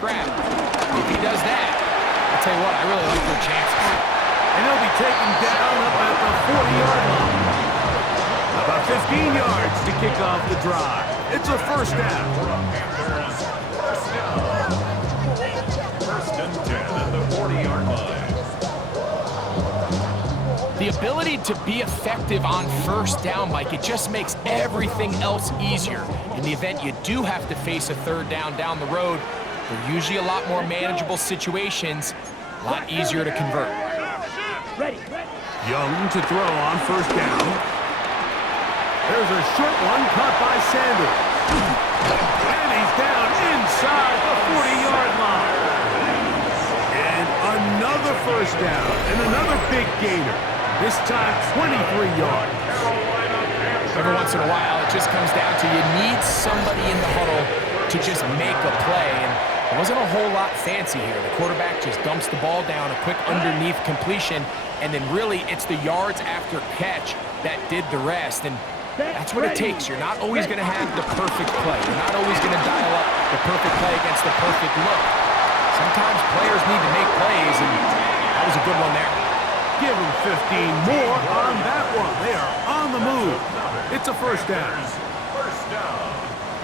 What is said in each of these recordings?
grab. If he does that, I'll tell you what, I really like their chances. And he'll be taken down up at the 40-yard line. About 15 yards to kick off the drive. It's a first down. First and 10 at the 40-yard line. The ability to be effective on first down, Mike, it just makes everything else easier. In the event you do have to face a third down the road, they're usually a lot more manageable situations, a lot easier to convert. Young to throw on first down. There's a short one caught by Sanders. And he's down inside the 40-yard line. And another first down and another big gainer. This time 23 yards. Every once in a while, it just comes down to you need somebody in the huddle to just make a play. And it wasn't a whole lot fancy here. The quarterback just dumps the ball down, a quick underneath completion, and then really it's the yards after catch that did the rest. And that's what it takes. You're not always going to have the perfect play. You're not always going to dial up the perfect play against the perfect look. Sometimes players need to make plays, and that was a good one there. Give them 15 more on that one. They are on the move. It's a first down.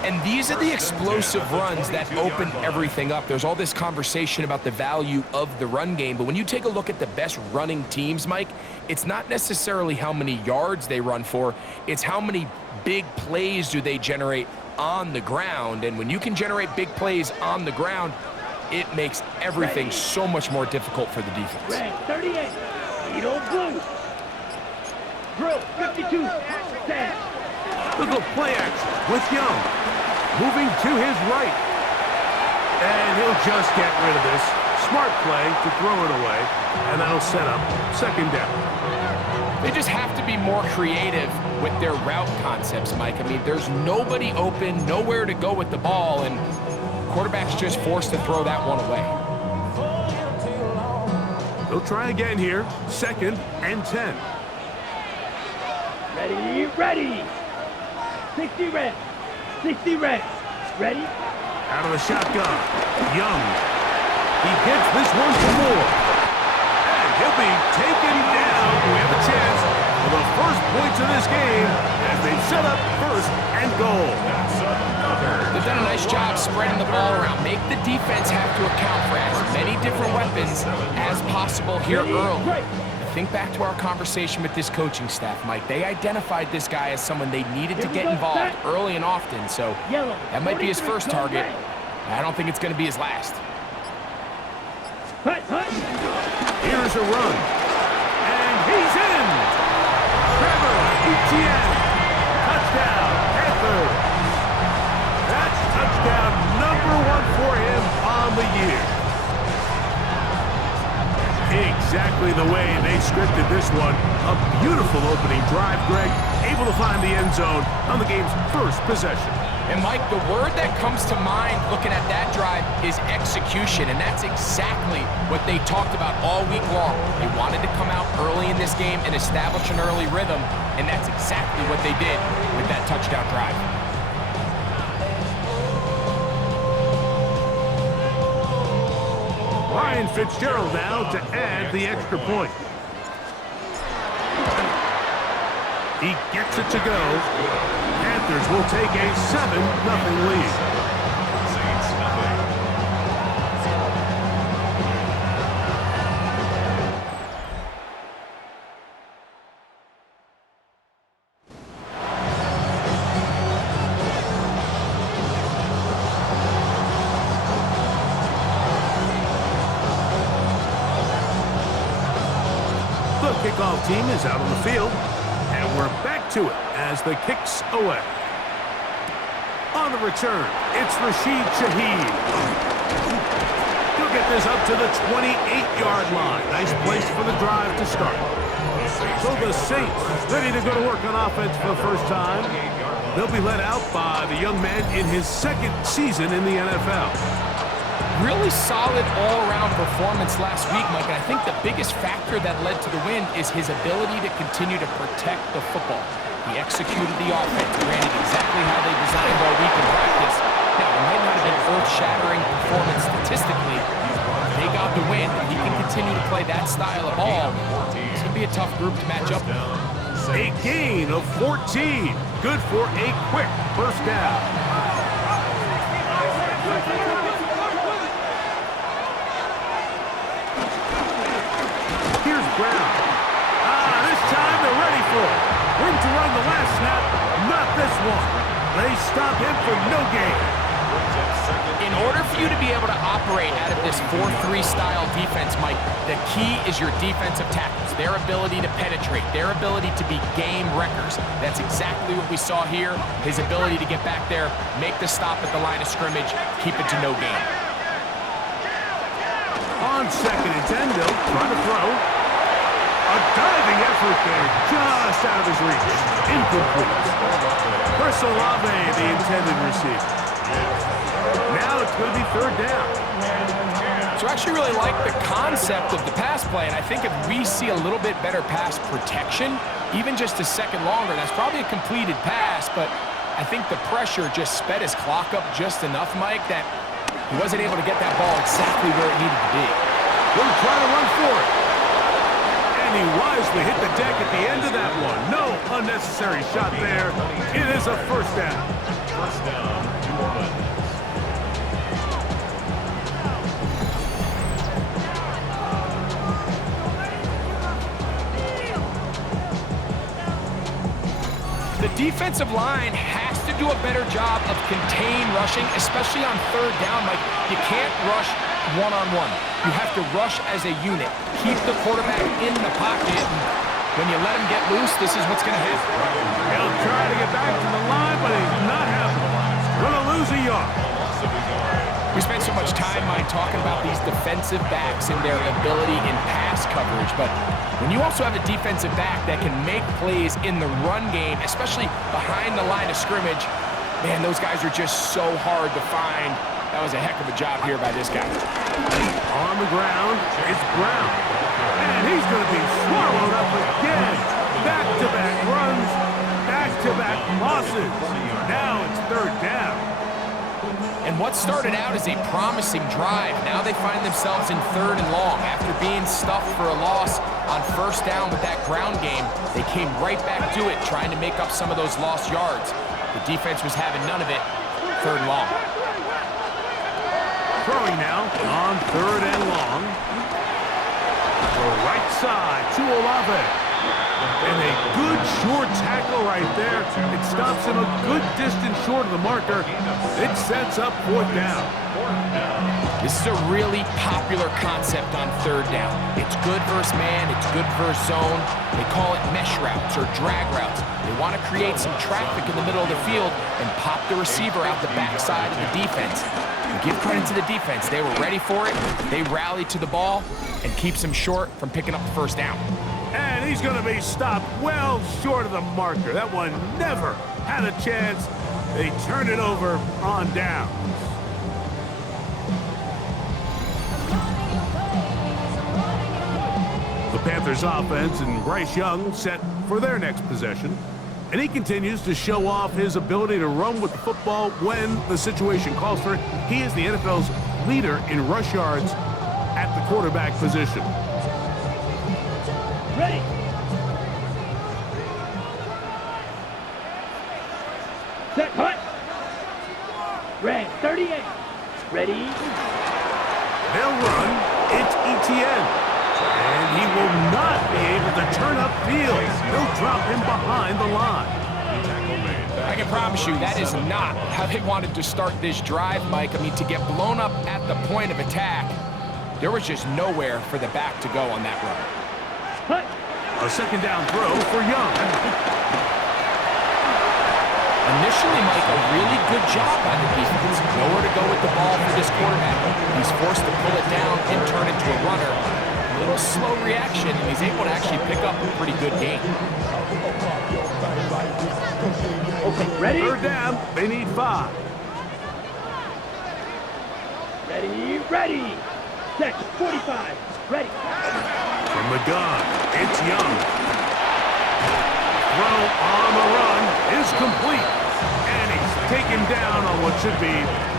And these are the explosive runs that open everything up. There's all this conversation about the value of the run game, but when you take a look at the best running teams, Mike, it's not necessarily how many yards they run for, it's how many big plays do they generate on the ground. And when you can generate big plays on the ground, it makes everything so much more difficult for the defense. Red 38. Blue. Drill 52. Stand. Look at play action with Young. Moving to his right. And he'll just get rid of this. Smart play to throw it away. And that'll set up second down. They just have to be more creative with their route concepts, Mike. I mean, there's nobody open, nowhere to go with the ball, and quarterback's just forced to throw that one away. They'll try again here. Second and 10. Ready. 60 red. 60 red. Ready? Out of the shotgun. Young. He gets this one for more. And he'll be taken down. We have a chance for the first points of this game as they set up first and goal. They've done a nice job spreading the ball around. Make the defense have to account for as many different weapons as possible here early. Think back to our conversation with this coaching staff, Mike. They identified this guy as someone they needed to get involved early and often, so that might be his first target. I don't think it's going to be his last. Here's a run. And he's in. Trevor Etienne. Touchdown, Panthers. That's touchdown number 1 for him on the year. Exactly the way they scripted this one. A beautiful opening drive, Greg. Able to find the end zone on the game's first possession. And, Mike, the word that comes to mind looking at that drive is execution, and that's exactly what they talked about all week long. They wanted to come out early in this game and establish an early rhythm, and that's exactly what they did with that touchdown drive. Ryan Fitzgerald now to add the extra point. He gets it to go. Panthers will take a 7-0 lead. Saints nothing. The kickoff team is out on the field, and we're back to it as the kick's away. On the return, it's Rashid Shaheed. He'll get this up to the 28-yard line. Nice place for the drive to start. So the Saints ready to go to work on offense for the first time. They'll be led out by the young man in his second season in the NFL. Really solid all-around performance last week, Mike, and I think the biggest factor that led to the win is his ability to continue to protect the football. He executed the offense, ran it exactly how they designed all week in practice, Now, it might not have been earth-shattering performance statistically. They got the win. If he can continue to play that style of ball, it's going to be a tough group to match up with. A gain of 14. Good for a quick first down. Here's Brown. This time they're ready for it. Room to run the last snap. Not this one. They stop him for no gain. In order for you to be able to operate out of this 4-3 style defense, Mike, the key is your defensive tackles, their ability to penetrate, their ability to be game wreckers. That's exactly what we saw here. His ability to get back there, make the stop at the line of scrimmage, keep it to no gain. On 2nd and 10, they'll try to throw. A diving effort there, just out of his reach. Incomplete. Chris Olave, the intended receiver. Now it's going to be 3rd down. So I actually really like the concept of the pass play, and I think if we see a little bit better pass protection, even just a second longer, that's probably a completed pass, but I think the pressure just sped his clock up just enough, Mike, that he wasn't able to get that ball exactly where it needed to be. We'll try to run for it. And he wisely hit the deck at the end of that one. No unnecessary shot there. It is a 1st down. First down, New Orleans. The defensive line has to do a better job of contain rushing, especially on 3rd down. Like, you can't rush one-on-one. You have to rush as a unit. Keep the quarterback in the pocket. And when you let him get loose, this is what's going to happen. He'll try to get back to the line, but he's not happening. Going to lose a yard. We spent so much time, Mike, talking about these defensive backs and their ability in pass coverage, but when you also have a defensive back that can make plays in the run game, especially behind the line of scrimmage, man, those guys are just so hard to find. That was a heck of a job here by this guy. On the ground, it's Brown. And he's going to be swallowed up again. Back-to-back runs, back-to-back losses. Now it's 3rd down. And what started out as a promising drive, now they find themselves in 3rd and long. After being stuffed for a loss on 1st down with that ground game, they came right back to it, trying to make up some of those lost yards. The defense was having none of it. 3rd and long. Throwing now on 3rd and long. The right side to Olave. And a good short tackle right there. It stops him a good distance short of the marker. It sets up 4th down. This is a really popular concept on 3rd down. It's good versus man, it's good versus zone. They call it mesh routes or drag routes. They want to create some traffic in the middle of the field and pop the receiver out the backside of the defense. And give credit to the defense. They were ready for it. They rallied to the ball and keeps them short from picking up the 1st down. And he's going to be stopped well short of the marker. That one never had a chance. They turn it over on downs. The Panthers offense and Bryce Young set for their next possession. And he continues to show off his ability to run with the football when the situation calls for it. He is the NFL's leader in rush yards at the quarterback position. Ready. Set, punt. Red, 38. Ready. They'll run. It's ETN. And he will not be able to turn upfield. They'll drop him behind the line. I can promise you that is not how they wanted to start this drive, Mike. I mean, to get blown up at the point of attack, there was just nowhere for the back to go on that run. Punt. A 2nd down throw for Young. Initially, Mike, a really good job by the defense. Nowhere to go with the ball for this quarterback. He's forced to pull it down and turn into a runner. A little slow reaction, and he's able to actually pick up a pretty good gain. Okay, ready. 3rd down. They need 5. Ready, ready. Set, 45. Ready. From the gun, it's Young. Throw on the run is complete. And he's taken down on what should be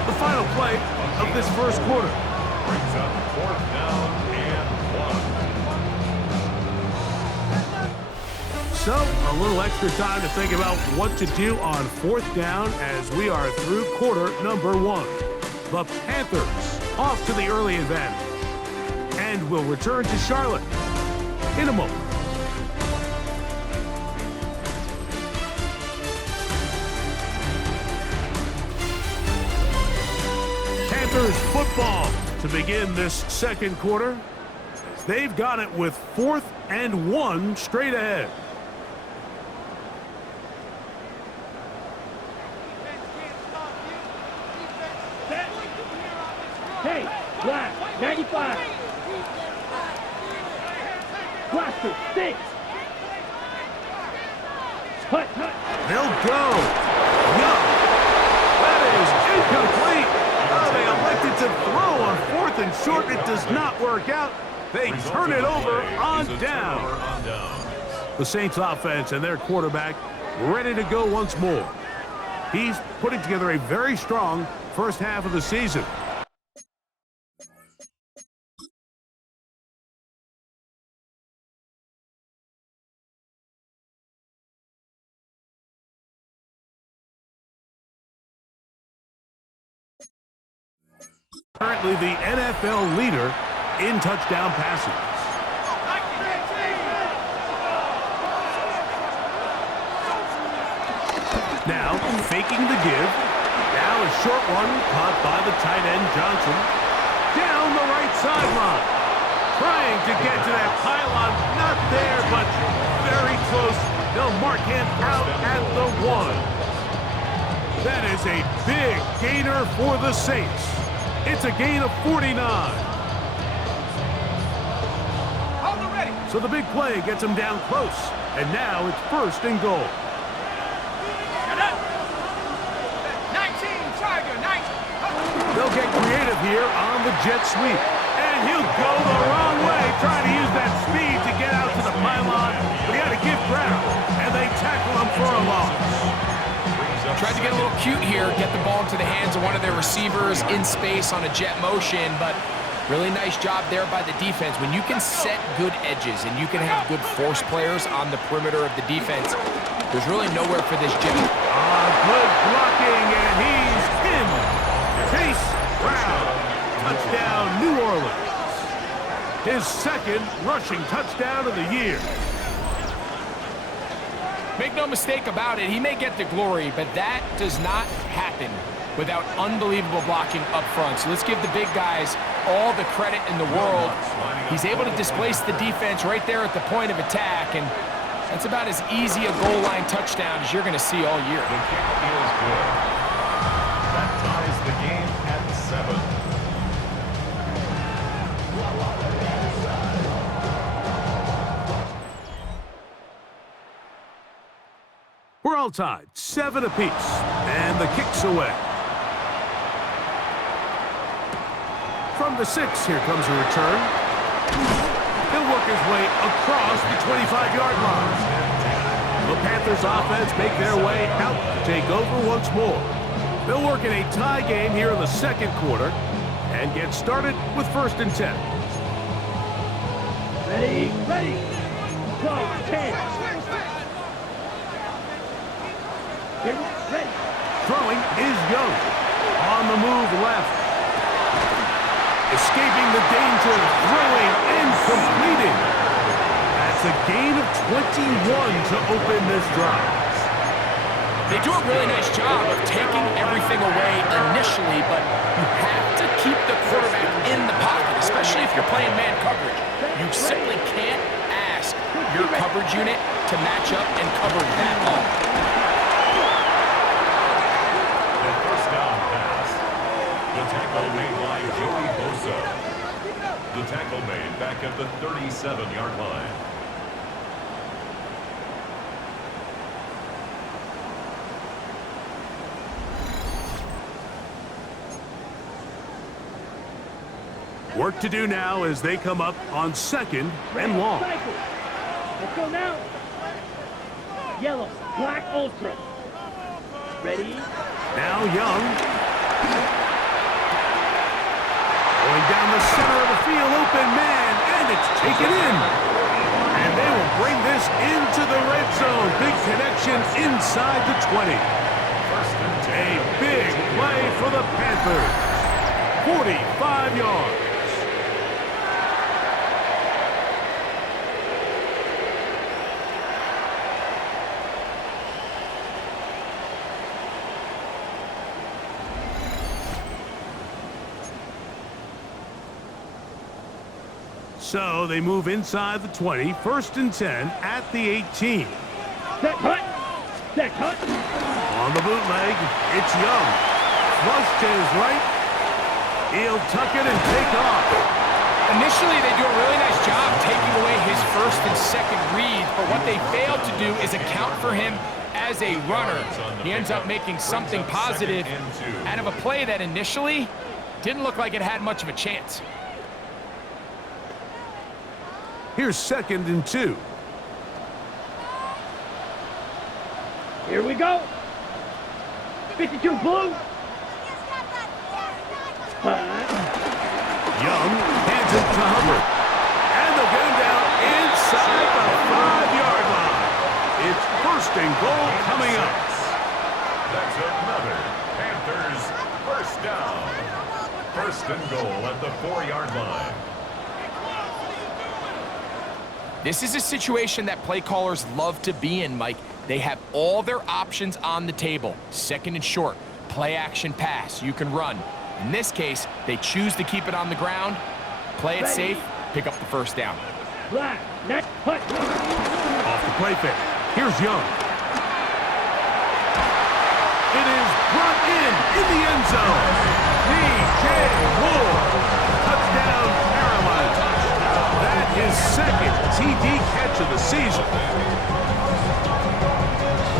the final play of this first quarter. Brings up 4th down and 1. So, a little extra time to think about what to do on 4th down as we are through quarter number 1. The Panthers off to the early advantage. And will return to Charlotte in a moment. Panthers football to begin this second quarter. They've got it with 4th and 1 straight ahead. Hey, black, 95. Blaster, 6. Hut. They'll go. No. That is incomplete. Oh, they elected to throw on 4th and short. It does not work out. They turn it over on down. The Saints offense and their quarterback ready to go once more. He's putting together a very strong first half of the season. Currently the NFL leader in touchdown passes. Now, faking the give. Now a short one caught by the tight end Johnson. Down the right sideline. Trying to get to that pylon. Not there, but very close. They'll mark him out at the 1. That is a big gainer for the Saints. It's a gain of 49. So the big play gets him down close. And now it's 1st and goal. 19, Tiger, 19. They'll get creative here on the jet sweep. And he'll go the wrong way, trying to use that speed to get out to the pylon. But he had to give ground, and they tackle him for a loss. Tried to get a little cute here, get the ball into the hands of one of their receivers in space on a jet motion, but really nice job there by the defense. When you can set good edges and you can have good force players on the perimeter of the defense, there's really nowhere for this jet. Good blocking, and he's in. Chase Brown, touchdown, New Orleans. His 2nd rushing touchdown of the year. Make no mistake about it, he may get the glory, but that does not happen without unbelievable blocking up front. So let's give the big guys all the credit in the world. He's able to displace the defense right there at the point of attack, and that's about as easy a goal line touchdown as you're going to see all year. The kick is good. That ties the game at 7. We're all tied, 7 apiece, and the kick's away. From the 6, here comes a return. He'll work his way across the 25-yard line. The Panthers offense make their way out to take over once more. They'll work in a tie game here in the second quarter and get started with 1st and 10. Ready. 12, 10. Ready. Throwing is Young. On the move left. Escaping the danger, throwing and completing. That's a gain of 21 to open this drive. They do a really nice job of taking everything away initially, but you have to keep the quarterback in the pocket, especially if you're playing man coverage. You simply can't ask your coverage unit to match up and cover that up. Tackle made by Joey Bosa. The tackle made back at the 37-yard line. Work to do now as they come up on 2nd and long. Let's go now. Yellow, black ultra. Ready? Now Young. Going down the center of the field, open man, and it's taken in. And they will bring this into the red zone. Big connection inside the 20. A big play for the Panthers. 45 yards. So they move inside the 20, 1st and 10 at the 18. Set cut. Set cut. On the bootleg, it's Young. Flush to his right. He'll tuck it and take off. Initially, they do a really nice job taking away his first and second read, but what they failed to do is account for him as a runner. He ends up making something positive out of a play that initially didn't look like it had much of a chance. Here's 2nd and 2. Here we go. 52 blue. Young hands it to Hubbard. And they'll get him down inside the 5-yard line. It's 1st and goal coming up. That's another Panthers 1st down. 1st and goal at the 4-yard line. This is a situation that play callers love to be in, Mike. They have all their options on the table. 2nd and short, play action pass, you can run. In this case, they choose to keep it on the ground, play it safe, pick up the 1st down. Black. Net. Hut. Off the play fake. Here's Young. It is brought in the end zone. D.J. Moore. Touchdown, Carolina. That is 2nd TD catch of the season.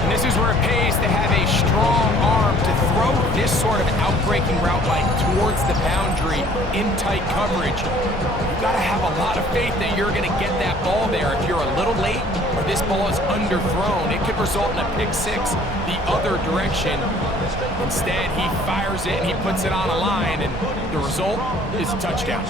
And this is where it pays to have a strong arm to throw this sort of outbreaking route like towards the boundary in tight coverage. You've got to have a lot of faith that you're going to get that ball there. If you're a little late or this ball is underthrown, it could result in a pick 6 the other direction. Instead, he fires it and he puts it on a line, and the result is a touchdown.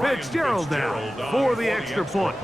Fitzgerald now for the extra point.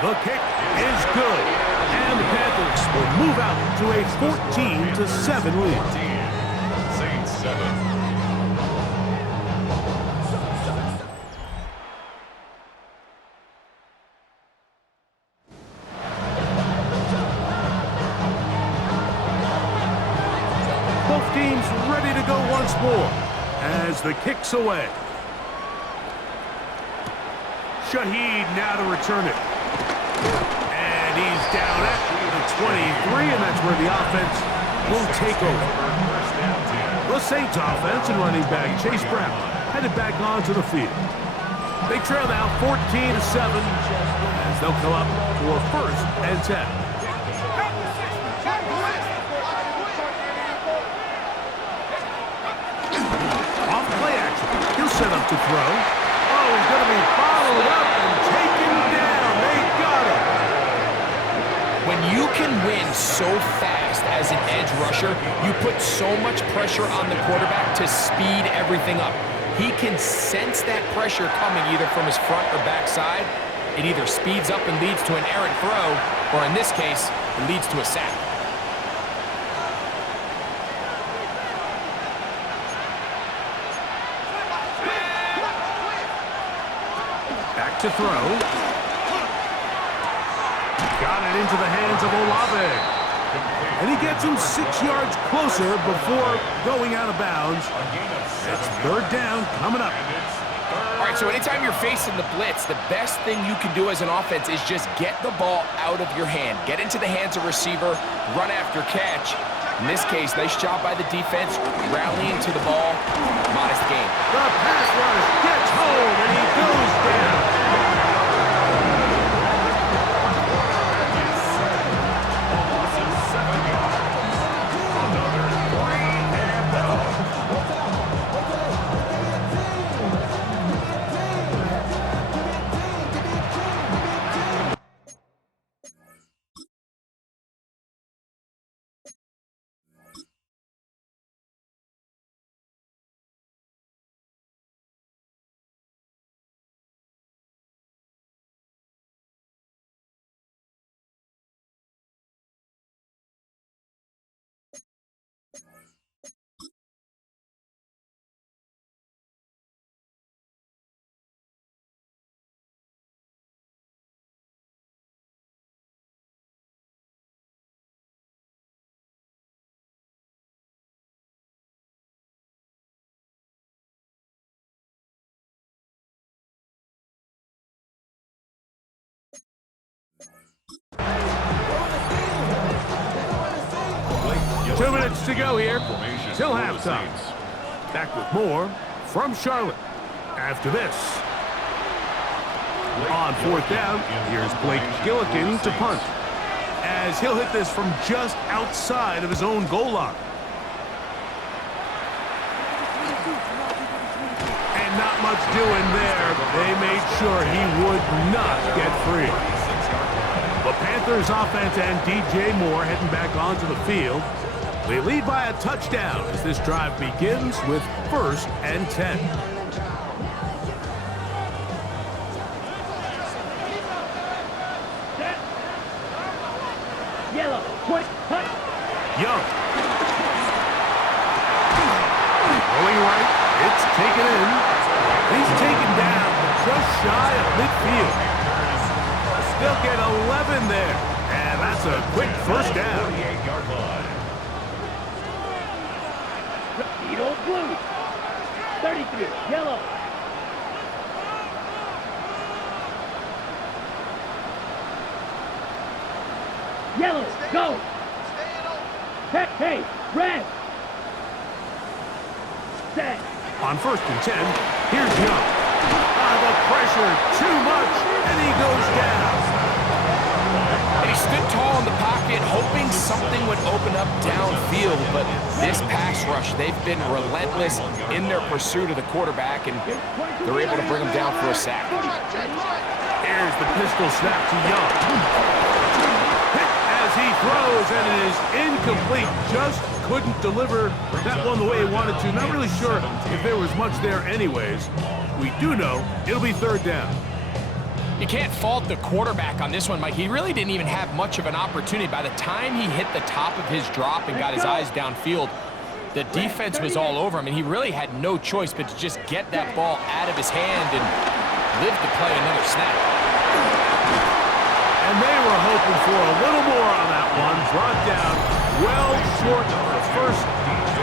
The kick is good, and the Panthers will move out to a 14-7 lead. Saints 7. seems ready to go once more as the kick's away. Shaheed now to return it. And he's down at the 23, and that's where the offense will take over. The Saints offense and running back Chase Brown headed back onto the field. They trail now 14-7 as they'll come up for 1st and 10. Off play action. He'll set up to throw. Oh, he's going to be followed up and taken down. They got him. When you can win so fast as an edge rusher, you put so much pressure on the quarterback to speed everything up. He can sense that pressure coming either from his front or back side. It either speeds up and leads to an errant throw, or in this case, it leads to a sack. Back to throw. Got it into the hands of Olave. And he gets him 6 yards closer before going out of bounds. It's 3rd down coming up. All right, so anytime you're facing the blitz, the best thing you can do as an offense is just get the ball out of your hand. Get into the hands of receiver, run after catch. In this case, nice job by the defense, rallying to the ball. Modest game. The pass rush gets home, and he goes down. Two minutes to go here till halftime. Back with more from Charlotte after this. On 4th down, here's Blake Gillikin to punt, as he'll hit this from just outside of his own goal line. And not much doing there. They made sure he would not get free. The Panthers offense and DJ Moore heading back onto the field. They lead by a touchdown as this drive begins with 1st and 10. Yellow, quick, hut. Young. Rolling right. It's taken in. He's taken down just shy of midfield. They'll get 11 there. And that's a quick 1st down. 38-yard line. Beetle blue. 33, yellow. Yellow, go. Hey, hey, red. Set. On 1st and 10, here's Young. The pressure, too much, and he goes down. And he stood tall in the pocket, hoping something would open up downfield, but this pass rush, they've been relentless in their pursuit of the quarterback, and they're able to bring him down for a sack. Here's the pistol snap to Young. Hit as he throws, and it is incomplete. Just couldn't deliver that one the way he wanted to. Not really sure if there was much there anyways. We do know it'll be 3rd down. You can't fault the quarterback on this one, Mike. He really didn't even have much of an opportunity. By the time he hit the top of his drop and got his eyes downfield, the defense was all over him, and he really had no choice but to just get that ball out of his hand and live to play another snap. And they were hoping for a little more on that one. Brought down well short of the first.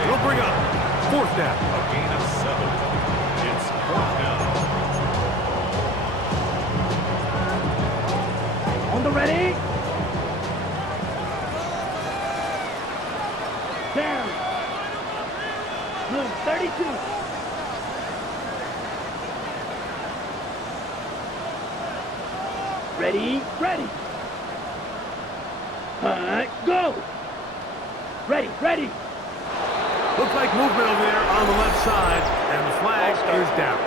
It'll bring up fourth down. A gain of 7. It's fourth down. On the ready. Down. Blue 32. Ready, ready. Go. Ready, ready. Looks like movement over there on the left side, and the flag is down.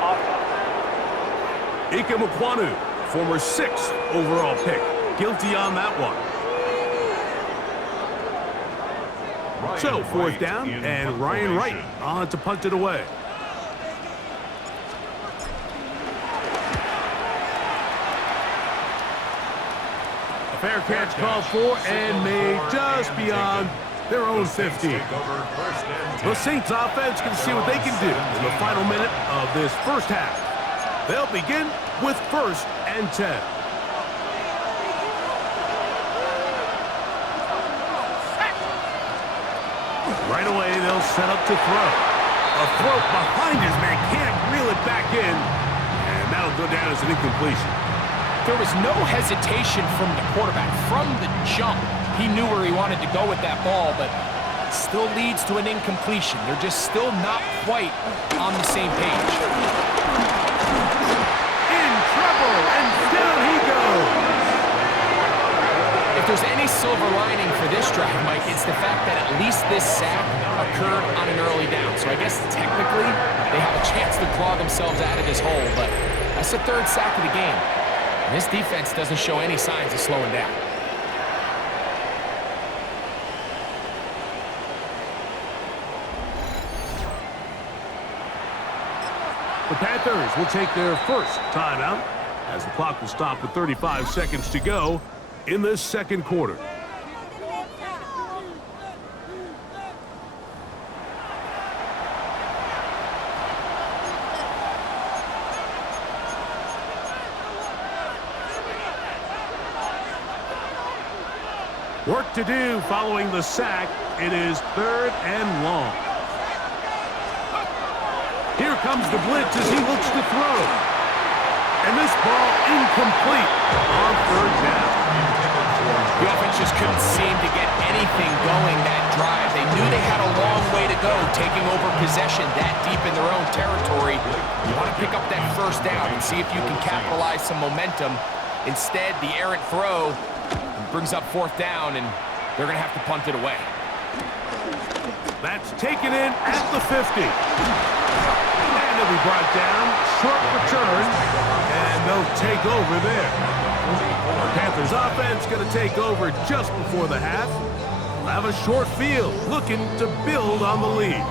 Ike Mukwanu, former 6th overall pick, guilty on that one. So, fourth down, and Ryan Wright on to punt it away. A fair catch called for and made just beyond their own 50. The Saints offense can see what they can do in the final minute of this first half. They'll begin with 1st and 10. Right away, they'll set up to throw. A throw behind his man, can't reel it back in, and that'll go down as an incompletion. There was no hesitation from the quarterback. From the jump, he knew where he wanted to go with that ball, but it still leads to an incompletion. They're just still not quite on the same page. In trouble, and down he goes. If there's any silver lining for this drive, Mike, it's the fact that at least this sack occurred on an early down. So I guess technically they have a chance to claw themselves out of this hole, but that's the 3rd sack of the game. And this defense doesn't show any signs of slowing down. The Panthers will take their first timeout as the clock will stop with 35 seconds to go in this second quarter. Work to do following the sack. It is 3rd and long. Here comes the blitz as he looks to throw. And this ball incomplete on 3rd down. The offense just couldn't seem to get anything going that drive. They knew they had a long way to go, taking over possession that deep in their own territory. You want to pick up that 1st down and see if you can capitalize some momentum. Instead, the errant throw brings up 4th down, and they're going to have to punt it away. That's taken in at the 50. And it'll be brought down. Short return, and they'll take over there. The Panthers offense going to take over just before the half. We'll have a short field, looking to build on the lead.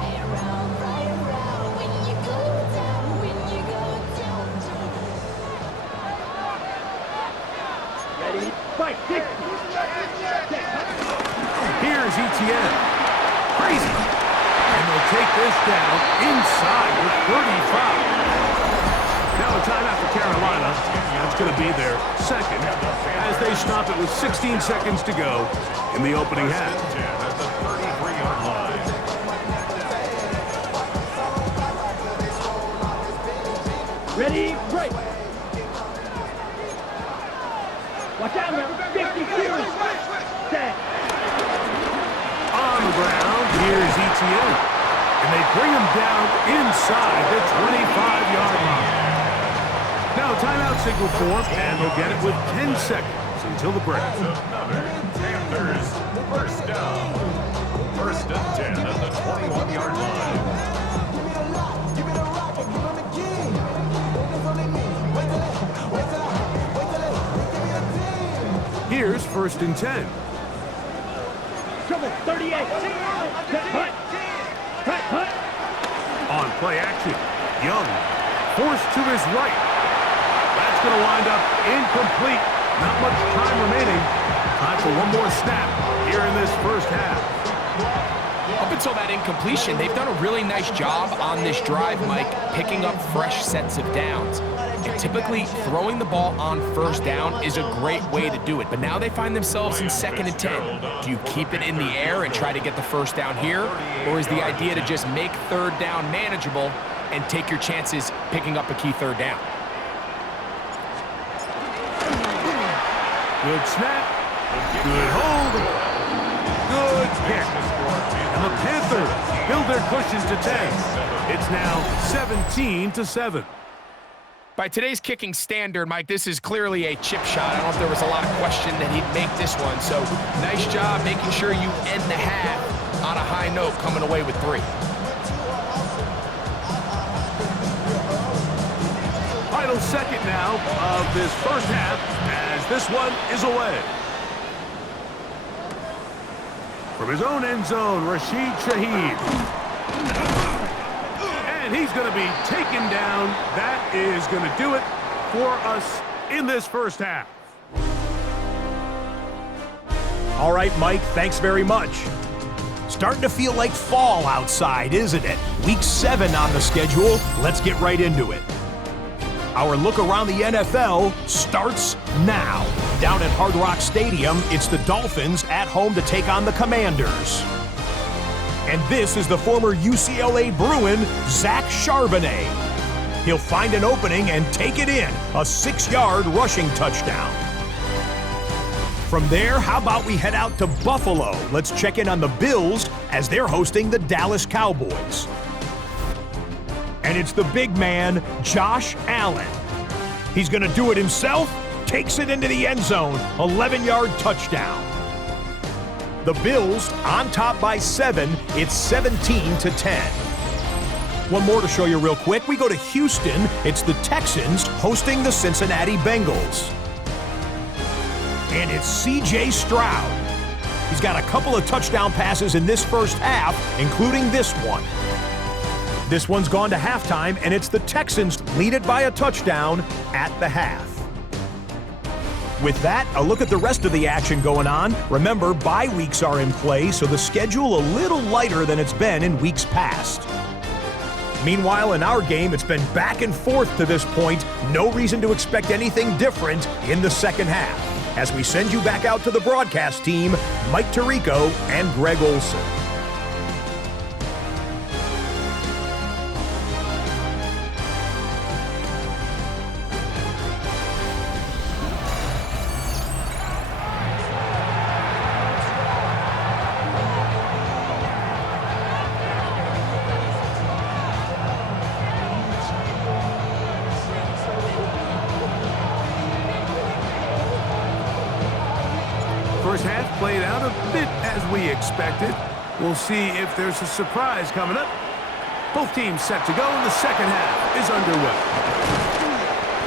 Ready, fight, 60. Here's ETN. Crazy. And they'll take this down inside the 35. Now a timeout for Carolina. That's going to be their 2nd as they stop it with 16 seconds to go in the opening half. At the 33-yard line. Ready, break. Watch out now. 50 series. Set. On the ground, here's ETN. And they bring him down inside the 25-yard line. Now timeout signal form, and they'll get it with 10 seconds until the break. Another Panthers 1st down. 1st and 10 at the 21-yard line. Here's 1st and 10. Trouble 38. Hut. Hut. On play action, Young forced to his right. That's going to wind up incomplete. Not much time remaining. Time for one more snap here in this first half. Up until that incompletion, they've done a really nice job on this drive, Mike, picking up fresh sets of downs. And typically, throwing the ball on first down is a great way to do it. But now they find themselves in 2nd and 10. Do you keep it in the air and try to get the first down here? Or is the idea to just make 3rd down manageable and take your chances picking up a key 3rd down? Good snap. Good hold. Good pick. And the Panthers build their cushion to 10. It's now 17-7. By today's kicking standard, Mike, this is clearly a chip shot. I don't know if there was a lot of question that he'd make this one. So nice job making sure you end the half on a high note, coming away with 3. Final second now of this first half as this one is away. From his own end zone, Rashid Shaheed. And he's going to be taken down. That is going to do it for us in this first half. All right, Mike, thanks very much. Starting to feel like fall outside, isn't it? Week 7 on the schedule. Let's get right into it. Our look around the NFL starts now. Down at Hard Rock Stadium, it's the Dolphins at home to take on the Commanders. And this is the former UCLA Bruin, Zach Charbonnet. He'll find an opening and take it in, a 6-yard rushing touchdown. From there, how about we head out to Buffalo? Let's check in on the Bills as they're hosting the Dallas Cowboys. And it's the big man, Josh Allen. He's going to do it himself, takes it into the end zone, 11-yard touchdown. The Bills on top by 7, it's 17-10. One more to show you real quick. We go to Houston, it's the Texans hosting the Cincinnati Bengals. And it's C.J. Stroud. He's got a couple of touchdown passes in this first half, including this one. This one's gone to halftime, and it's the Texans lead it by a touchdown at the half. With that, a look at the rest of the action going on. Remember, bye weeks are in play, so the schedule a little lighter than it's been in weeks past. Meanwhile, in our game, it's been back and forth to this point. No reason to expect anything different in the second half. As we send you back out to the broadcast team, Mike Tirico and Greg Olson. First half played out a bit as we expected. We'll see if there's a surprise coming up. Both teams set to go, and the second half is underway.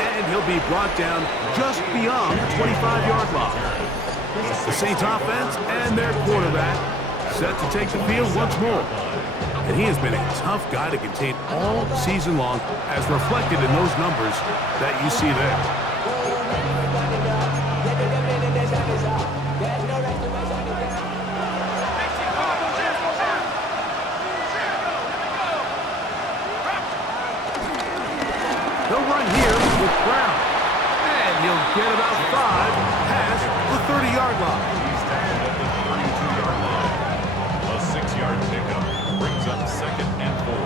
And he'll be brought down just beyond the 25-yard line. The Saints offense and their quarterback set to take the field once more. And he has been a tough guy to contain all season long, as reflected in those numbers that you see there. They'll run here with Brown. And he'll get about 5 past the 30-yard line. He's tackled at the 32-yard line. A 6-yard pickup brings up 2nd and 4.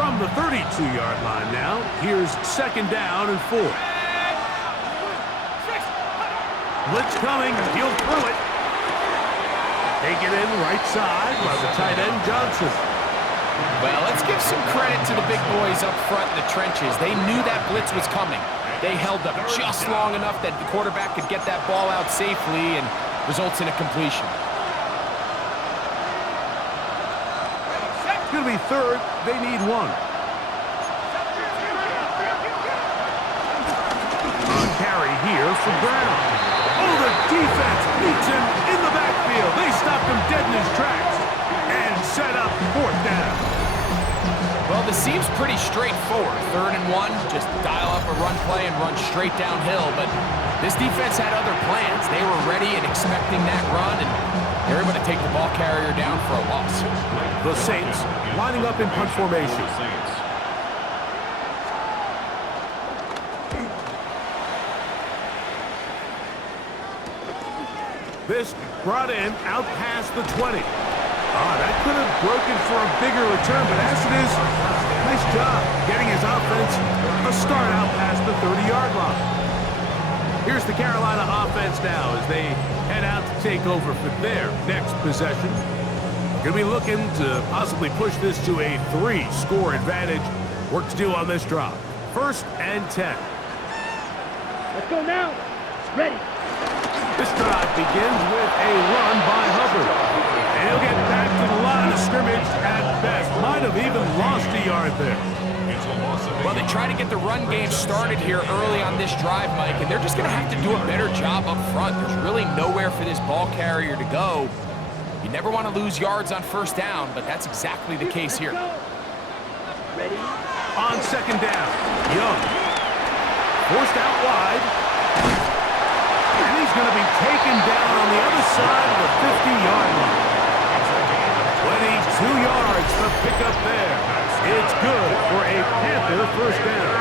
From the 32-yard line now, here's 2nd down and 4. Blitz coming. He'll throw it. Taken in right side by the tight end, Johnson. Well, let's give some credit to the big boys up front in the trenches. They knew that blitz was coming. They held up just long enough that the quarterback could get that ball out safely and results in a completion. It's going to be 3rd. They need 1. On carry here for Brown. Oh, the defense meets him in the backfield. They stopped him dead in his tracks and set up 4th down. Well, this seems pretty straightforward. 3rd and 1, just dial up a run play and run straight downhill. But This defense had other plans. They were ready and expecting that run, and they're able to take the ball carrier down for a loss. The Saints lining up in punt formation. This brought in out past the 20. That could have broken for a bigger return, but as it is, nice job getting his offense a start out past the 30-yard line. Here's the Carolina offense now as they head out to take over for their next possession. Going to be looking to possibly push this to a 3-score advantage. Work to do on this drive. 1st and 10. Let's go now. Ready. This drive begins with a run by Hubbard. And he'll get back to the line of scrimmage at best. Might have even lost a yard there. Well, they try to get the run game started here early on this drive, Mike, and they're just going to have to do a better job up front. There's really nowhere for this ball carrier to go. You never want to lose yards on 1st down, but that's exactly the case here. Ready. On 2nd down, Young. Forced out wide. And he's going to be taken down on the other side of the 50-yard line. 22 yards to pick up there. It's good for a Panther 1st down.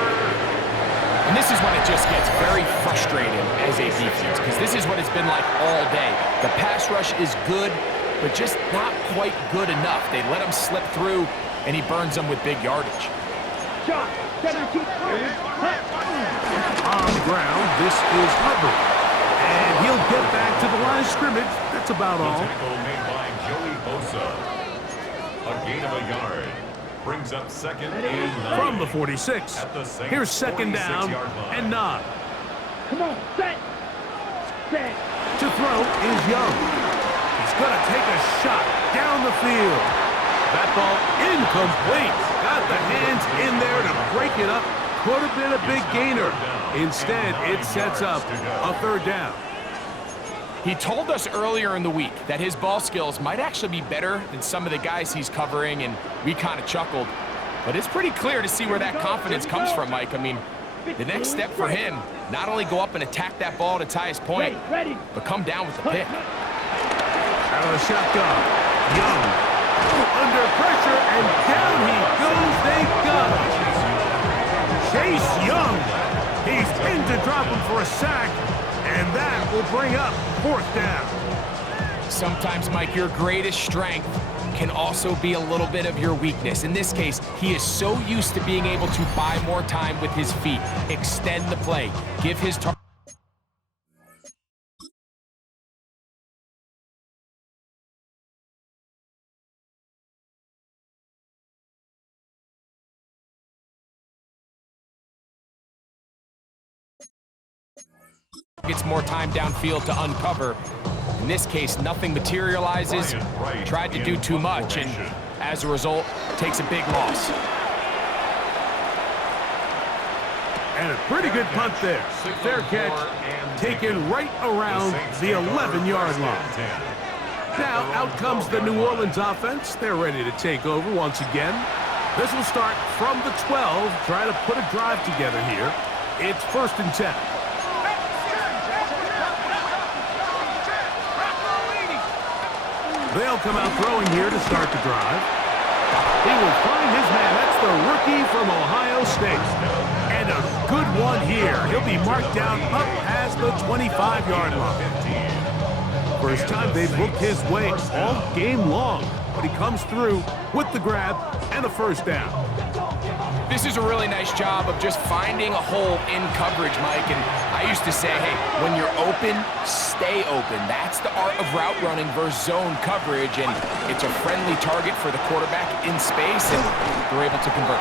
And this is when it just gets very frustrating as a defense, because this is what it's been like all day. The pass rush is good, but just not quite good enough. They let him slip through, and he burns them with big yardage. Shot. 17. On the ground, this is Hubbard. And he'll get back to the line of scrimmage. That's about all. The tackle made by Joey Bosa. A gain of a yard. Brings up 2nd and 9. From the 46. Here's 2nd down and 9. Come on. Set. Set. To throw is Young. He's going to take a shot down the field. That ball incomplete. Got the hands in there to break it up. Could have been a big gainer. Instead, it sets up a 3rd down. He told us earlier in the week that his ball skills might actually be better than some of the guys he's covering, and we kind of chuckled. But it's pretty clear to see where that confidence comes from, Mike. I mean, the next step for him, not only go up and attack that ball at its highest point, but come down with the pick. Out of the shotgun, Young under pressure, and down he goes. They got him. Chase Young. He's in to drop him for a sack, and that will bring up 4th down. Sometimes, Mike, your greatest strength can also be a little bit of your weakness. In this case, he is so used to being able to buy more time with his feet, extend the play, give his target. Gets more time downfield to uncover. In this case, nothing materializes. Tried to do too much, and as a result, takes a big loss. And a pretty good punt there. Fair catch, taken right around the 11-yard line. Now, out comes the New Orleans offense. They're ready to take over once again. This will start from the 12, try to put a drive together here. It's 1st and 10. They'll come out throwing here to start the drive. He will find his man. That's the rookie from Ohio State. And a good one here. He'll be marked down up past the 25-yard line. First time they've looked his way all game long, but he comes through with the grab and a 1st down. This is a really nice job of just finding a hole in coverage, Mike. And I used to say, hey, when you're open, stay open. That's the art of route running versus zone coverage, and it's a friendly target for the quarterback in space, and they're able to convert.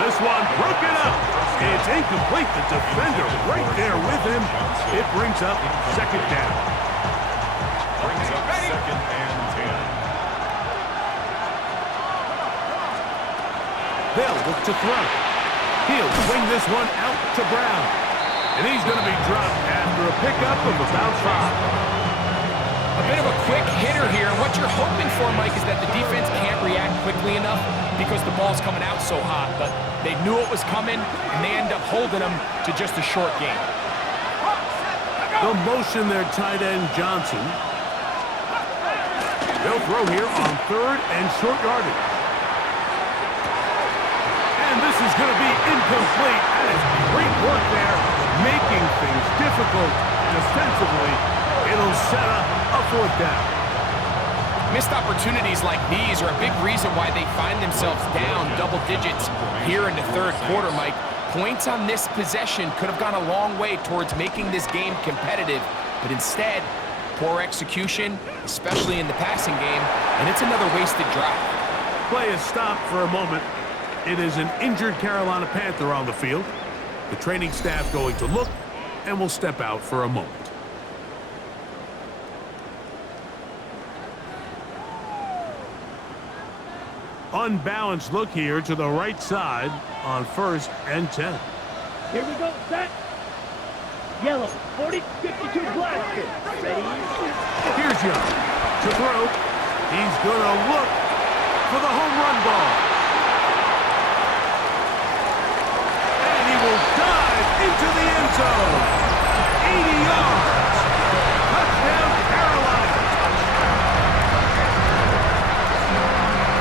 This one broken up. It's incomplete. The defender right there with him. It brings up 2nd down. Brings up 2nd and 10. They'll look to throw. He'll swing this one out to Brown. And he's going to be dropped after a pickup of about 5. A bit of a quick hitter here. And what you're hoping for, Mike, is that the defense can't react quickly enough because the ball's coming out so hot. But they knew it was coming, and they end up holding them to just a short game. They'll motion their tight end, Johnson. They'll throw here on 3rd and short yardage. And this is going to be incomplete. That is great work there, making things difficult defensively. It'll set up a 4th down. Missed opportunities like these are a big reason why they find themselves down double digits here in the 3rd quarter, Mike. Points on this possession could have gone a long way towards making this game competitive, but instead, poor execution, especially in the passing game, and it's another wasted drive. Play is stopped for a moment. It is an injured Carolina Panther on the field. The training staff going to look and will step out for a moment. Unbalanced look here to the right side on 1st and 10. Here we go, set. Yellow, 40, 52 blaster. Ready? Here's Young to throw. He's going to look for the home run ball. And he will dive into the end zone. 80 yards. Touchdown, Carolina.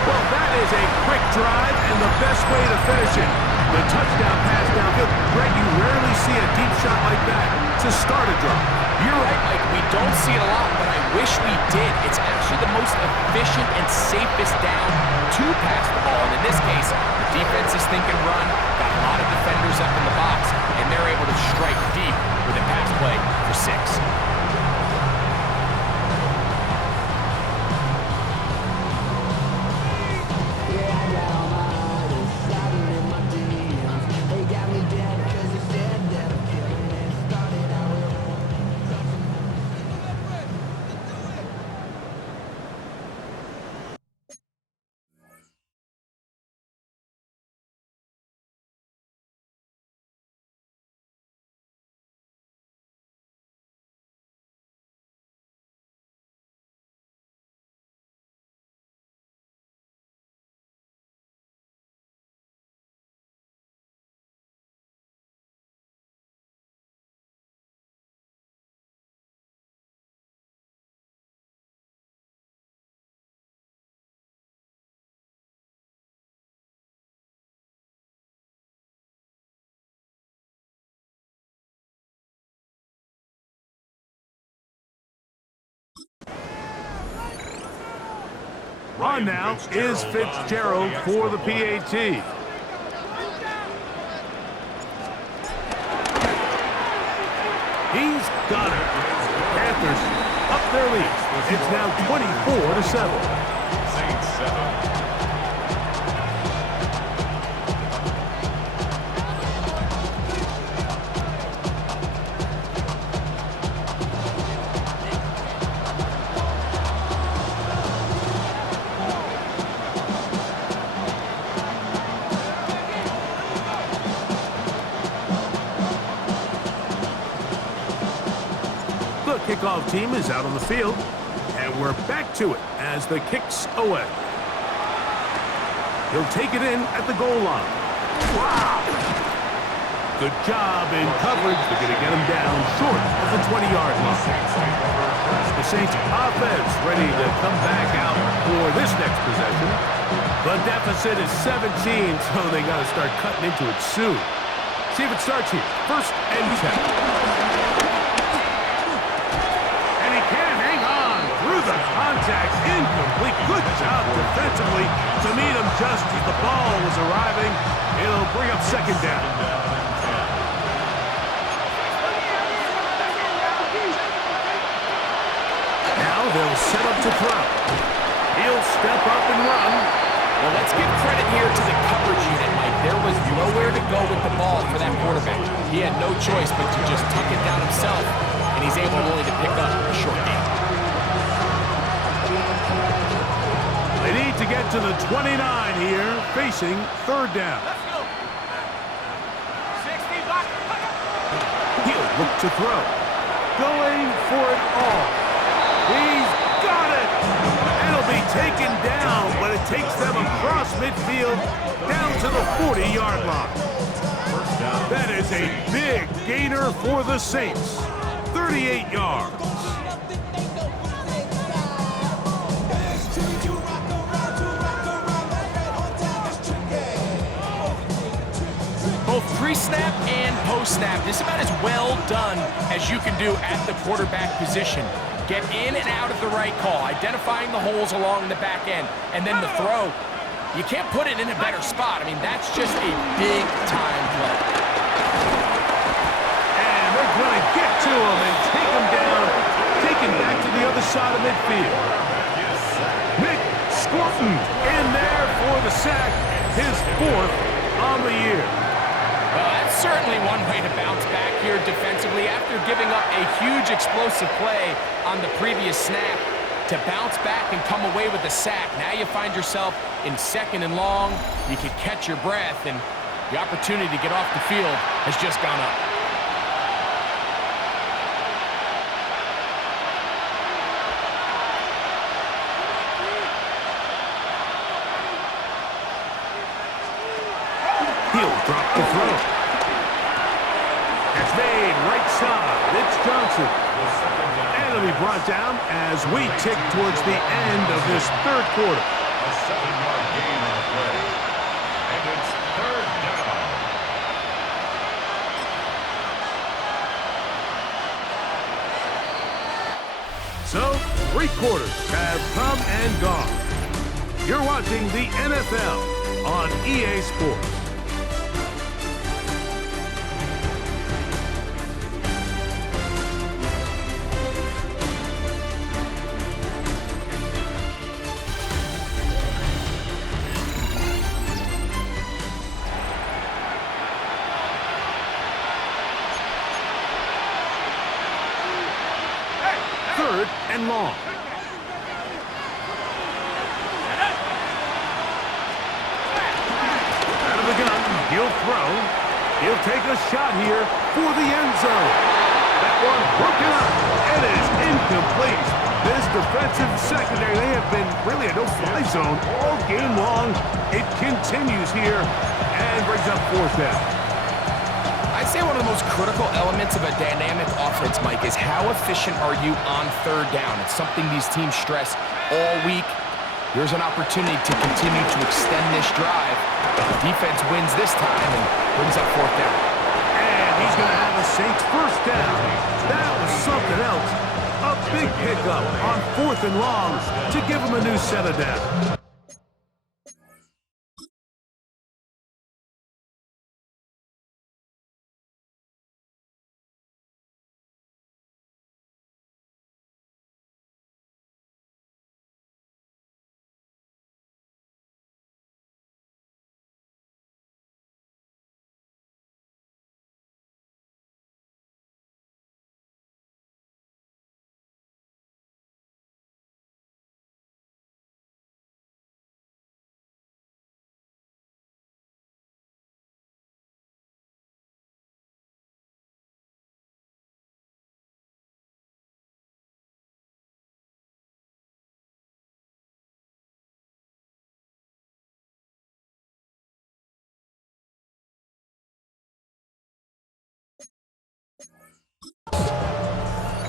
Well, that is a quick drive and the best way to finish it. The touchdown pass downfield. Greg, you rarely see a deep shot like that to start a drive. You're right, Mike. We don't see it a lot, but I wish we did. It's actually the most efficient and safest down to pass the ball. And in this case, the defense is thinking run, got a lot of defenders up in the box, and they're able to strike deep with a pass play for 6. On now is Fitzgerald for the PAT. He's got it. Panthers up their lead. It's now 24-7. Saints 7. Kickoff team is out on the field, and we're back to it as the kick's away. He'll take it in at the goal line. Wow! Good job in coverage. They're going to get him down short of the 20-yard line. The Saints offense ready to come back out for this next possession. The deficit is 17, so they got to start cutting into it soon. See if it starts here. 1st and 10. The contact incomplete. Good job defensively to meet him just as the ball was arriving. It'll bring up 2nd down. Now they'll set up to throw. He'll step up and run. Well, let's give credit here to the coverage unit, Mike. There was nowhere to go with the ball for that quarterback. He had no choice but to just tuck it down himself, and he's able only to pick up a short game. They need to get to the 29 here, facing 3rd down. He'll look to throw. Going for it all. He's got it! And it'll be taken down, but it takes them across midfield down to the 40-yard line. That is a big gainer for the Saints. 30 38 yards. Both pre-snap and post-snap, this is about as well done as you can do at the quarterback position. Get in and out of the right call, identifying the holes along the back end, and then the throw. You can't put it in a better spot. I mean, that's just a big-time play. And they're going to get to him and take him down, take him back to the other side of midfield. Mick Scorton in there for the sack, his 4th on the year. Well, that's certainly one way to bounce back here defensively after giving up a huge explosive play on the previous snap. To bounce back and come away with a sack. Now you find yourself in 2nd and long. You can catch your breath, and the opportunity to get off the field has just gone up. He'll drop the throw. It's made right side. It's Johnson. And it'll be brought down as we tick towards the end of this 3rd quarter. A 7-yard gain on the play. And it's 3rd down. So, 3 quarters have come and gone. You're watching the NFL on EA Sports. And long. Out of the gun, he'll throw. He'll take a shot here for the end zone. That one broken up. It is incomplete. This defensive secondary, they have been really a no-fly zone all game long. It continues here and brings up 4th down. I'd say one of the most critical elements of a dynamic offense, Mike, is how efficient are you on 3rd down? It's something these teams stress all week. Here's an opportunity to continue to extend this drive. The defense wins this time and brings up 4th down. And he's going to have the Saints 1st down. That was something else. A big pickup on 4th and long to give him a new set of down.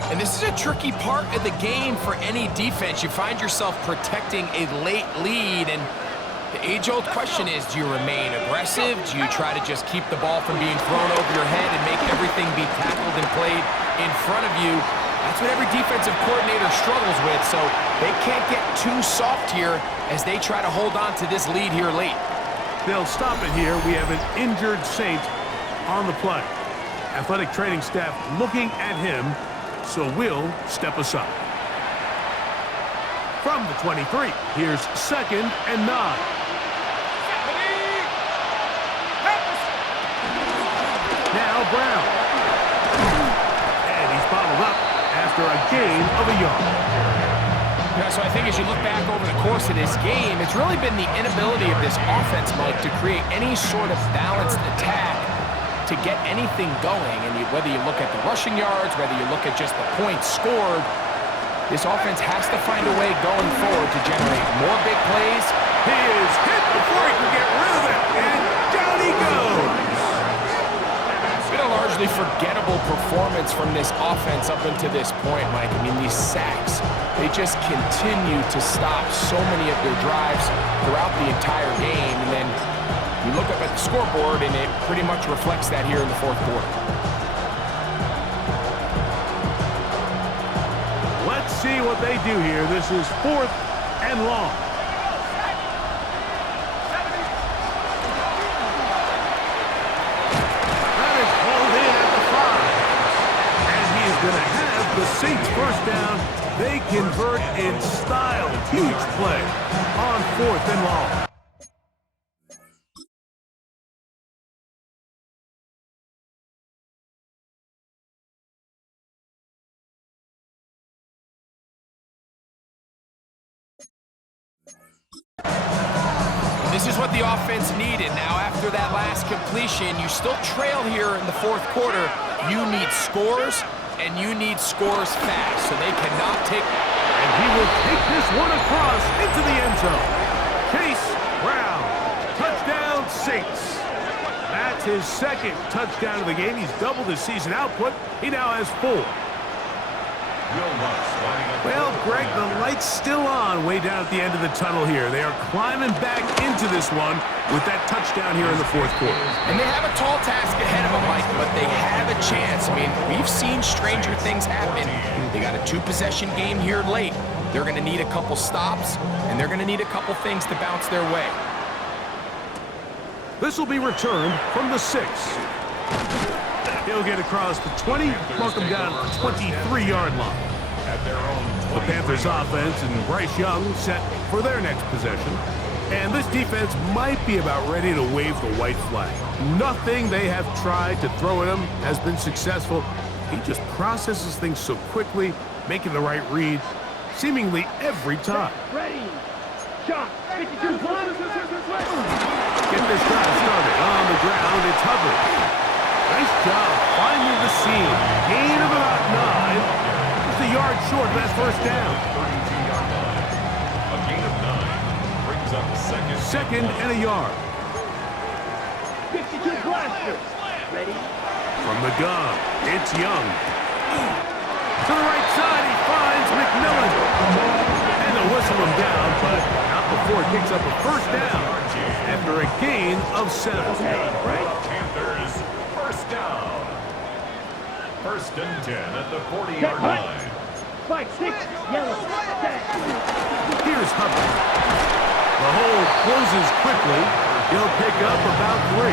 And this is a tricky part of the game for any defense. You find yourself protecting a late lead, and the age-old question is, do you remain aggressive? Do you try to just keep the ball from being thrown over your head and make everything be tackled and played in front of you? That's what every defensive coordinator struggles with, so they can't get too soft here as they try to hold on to this lead here late. They'll stop it here. We have an injured Saint on the play. Athletic training staff looking at him, so we'll step aside. From the 23, here's 2nd and 9. Now Brown. And he's bottled up after a gain of a yard. Yeah, so I think as you look back over the course of this game, it's really been the inability of this offense, Mike, to create any sort of balanced attack to get anything going. And whether you look at the rushing yards, whether you look at just the points scored, this offense has to find a way going forward to generate more big plays. He is hit before he can get rid of it, and down he goes. It's been a large largely forgettable performance from this offense up until this point, Mike. I mean, these sacks, they just continue to stop so many of their drives throughout the entire game. And then you look up at the scoreboard, and it pretty much reflects that here in the fourth quarter. Let's see what they do here. This is 4th and long. That is hauled in at the 5. And he is going to have the Saints first down. They convert in style. Huge play on 4th and long. This is what the offense needed. Now, after that last completion, you still trail here in the fourth quarter. You need scores, and you need scores fast, so they cannot take... And he will take this one across into the end zone. Chase Brown, touchdown Saints. That's his 2nd touchdown of the game. He's doubled his season output. He now has 4. Well, Greg, the light's still on way down at the end of the tunnel here. They are climbing back into this one with that touchdown here in the fourth quarter. And they have a tall task ahead of them, Mike, but they have a chance. I mean, we've seen stranger things happen. They got a 2-possession game here late. They're going to need a couple stops, and they're going to need a couple things to bounce their way. This will be returned from the 6. He'll get across the 20, mark him down at the 23-yard line. The Panthers offense and Bryce Young set for their next possession. And this defense might be about ready to wave the white flag. Nothing they have tried to throw at him has been successful. He just processes things so quickly, making the right read, seemingly every time. Ready. Shot. 52 plus. Get this drive started on the ground. It's Hubbard. Nice job finding the seam. Gain of about 9. Just a yard short of that first down. 32-yard line. A gain of 9 brings up the second and a yard. 52 blaster. Ready. From the gun, it's Young. To the right side, he finds McMillan. And they'll whistle him down, but not before it picks up a first down after a gain of 7. Panthers first down. 1st and 10 at the 40-yard line. 5-6, yellow, set. Here's Hubbard. The hole closes quickly. He'll pick up about 3.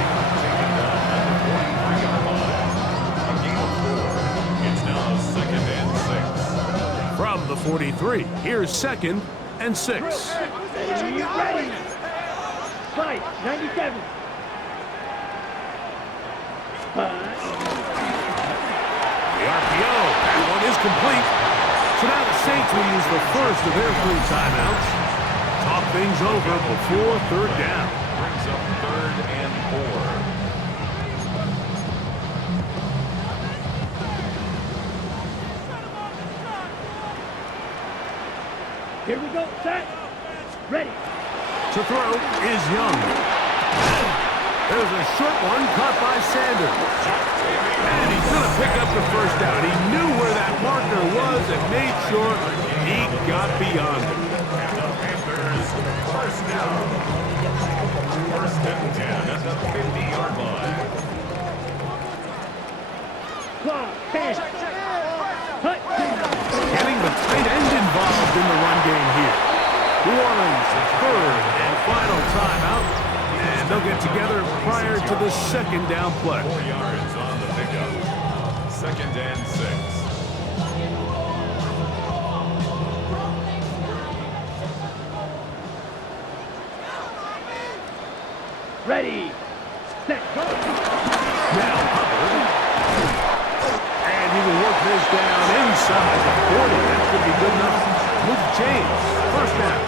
A gain of 4. It's now 2nd and 6. From the 43, here's 2nd and 6. Ready. 5, 97. The RPO, that one is complete. So now the Saints will use the first of their 3 timeouts. Talk things over before 3rd down. Brings up 3rd and 4. Here we go, set. Ready. To throw is Young. There's a short one caught by Sanders. And he's going to pick up the first down. He knew where that marker was and made sure he got beyond it. And the Panthers first down. 1st and 10 at the 50-yard line. Clock, 10. Getting the tight end involved in the run game here. New Orleans, 3rd and final timeout. And they'll get together prior to the 2nd down play. 4 yards on the pickup. 2nd and 6. Ready. Set. Now Hubbard. And he will work this down inside the 40. That could be good enough. Move James. First down.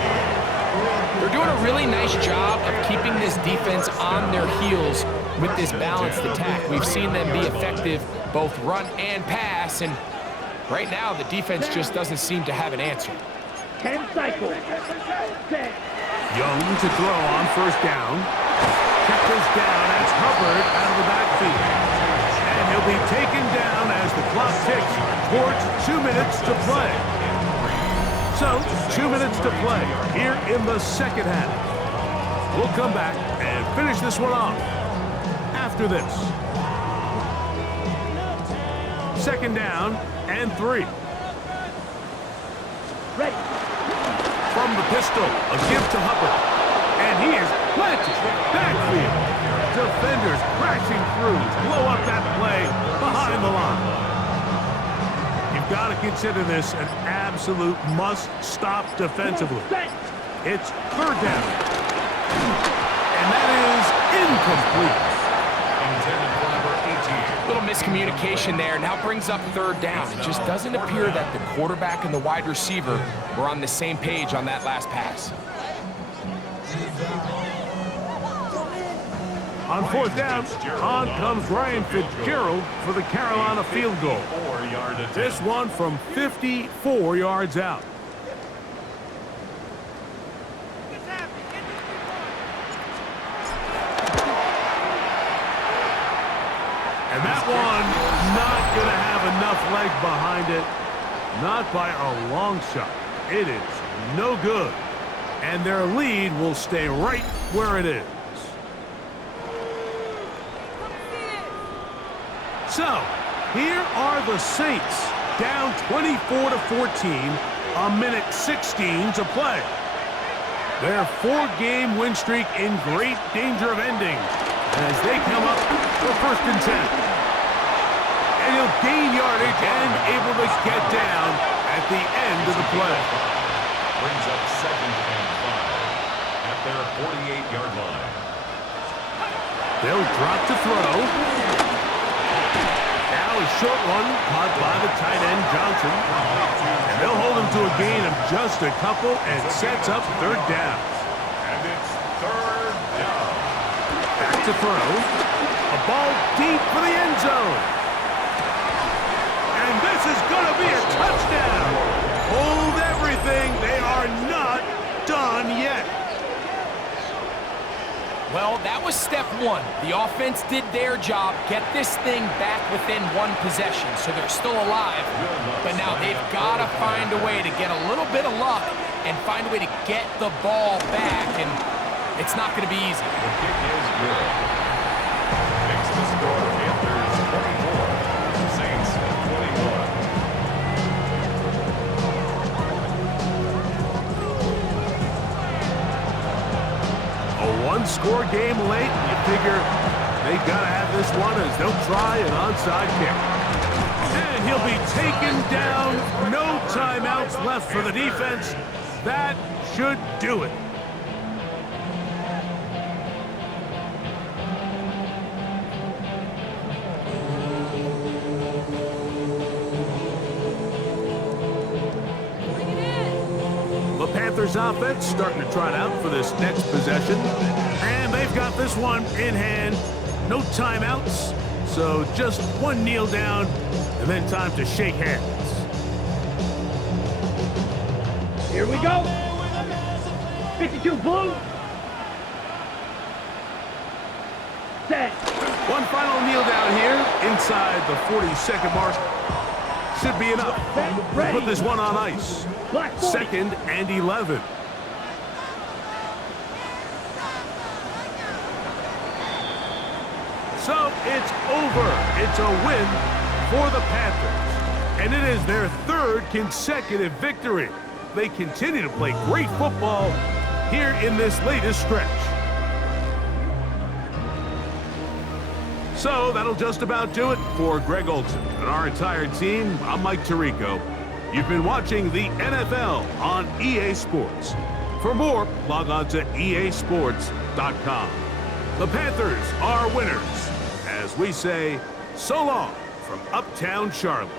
They're doing a really nice job of keeping this defense on their heels with this balanced attack. We've seen them be effective both run and pass, and right now the defense just doesn't seem to have an answer. 10 cycles. Set. Young to throw on first down. Check this down. That's Hubbard out of the backfield. And he'll be taken down as the clock ticks towards 2 minutes to play. So, 2 minutes to play here in the second half. We'll come back and finish this one off after this. Second down and 3. Ready. From the pistol, a give to Hubbard. And he is planted. Backfield. Defenders crashing through. Blow up that play behind the line. You've got to consider this an absolute must-stop defensively. It's third down. And that is incomplete. Intended for number 18. Little miscommunication there. Now brings up third down. It just doesn't appear that the quarterback and the wide receiver were on the same page on that last pass. On fourth down, on comes Ryan Fitzgerald for the Carolina field goal. 4-yard attempt. This one from 54 yards out. And that one not going to have enough leg behind it. Not by a long shot. It is no good. And their lead will stay right where it is. So, here are the Saints, down 24-14, a minute 16 to play. Their 4-game win streak in great danger of ending as they come up for first and 10. And he'll gain yardage and able to get down at the end of the play. Brings up second and 5 at their 48-yard line. They'll drop to throw. Now a short one caught by the tight end Johnson. And they'll hold him to a gain of just a couple and sets up third down. And it's third down. Back to throw. A ball deep for the end zone. And this is going to be a touchdown. Hold everything. They are not done yet. Well, that was step one. The offense did their job, get this thing back within one possession, so they're still alive. But now they've got to find a way to get a little bit of luck and find a way to get the ball back, and it's not going to be easy. The kick is good. Makes the score Panthers 24, Saints 21. A one-score game late, and you figure they got to have this one as they'll try an onside kick. And he'll be taken down. No timeouts left for the defense. That should do it. The Panthers offense starting to trot out for this next possession. And they've got this one in hand. No timeouts. So just one kneel down and then time to shake hands. Here we go. 52 blue. Set. One final kneel down here inside the 40-second mark. Should be enough to put this one on ice. Black 40. Second and 11. So it's over. It's a win for the Panthers. And it is their third consecutive victory. They continue to play great football here in this latest stretch. So that'll just about do it for Greg Olson and our entire team. I'm Mike Tirico. You've been watching the NFL on EA Sports. For more, log on to easports.com. The Panthers are winners. As we say, so long from Uptown Charlotte.